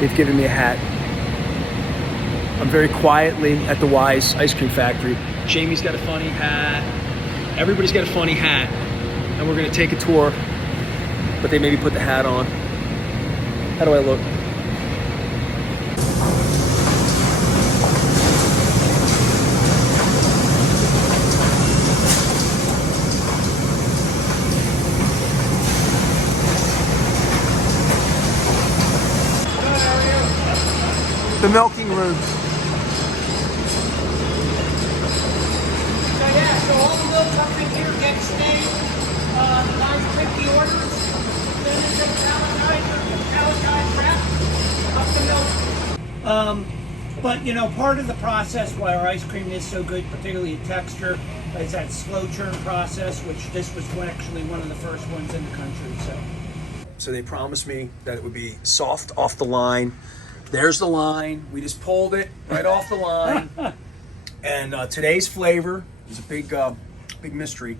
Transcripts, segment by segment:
they've given me a hat. I'm very quietly at the Weis ice cream factory. Jamie's got a funny hat. Everybody's got a funny hat. And we're gonna take a tour, but they maybe put the hat on. How do I look? The milking room. So yeah, so all the milk comes in here, gets stayed. The guys pick the orders. Then they take palletized wrap, up the milk. But you know, part of the process why our ice cream is so good, particularly the texture, is that slow churn process, which this was actually one of the first ones in the country. So they promised me that it would be soft off the line. There's the line. We just pulled it right off the line. And today's flavor is a big mystery.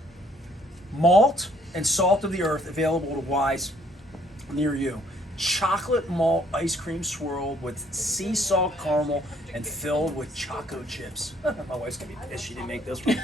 Malt and salt of the earth available to Weis near you. Chocolate malt ice cream swirled with sea salt caramel and filled with choco chips. My wife's gonna be pissed she didn't make this one.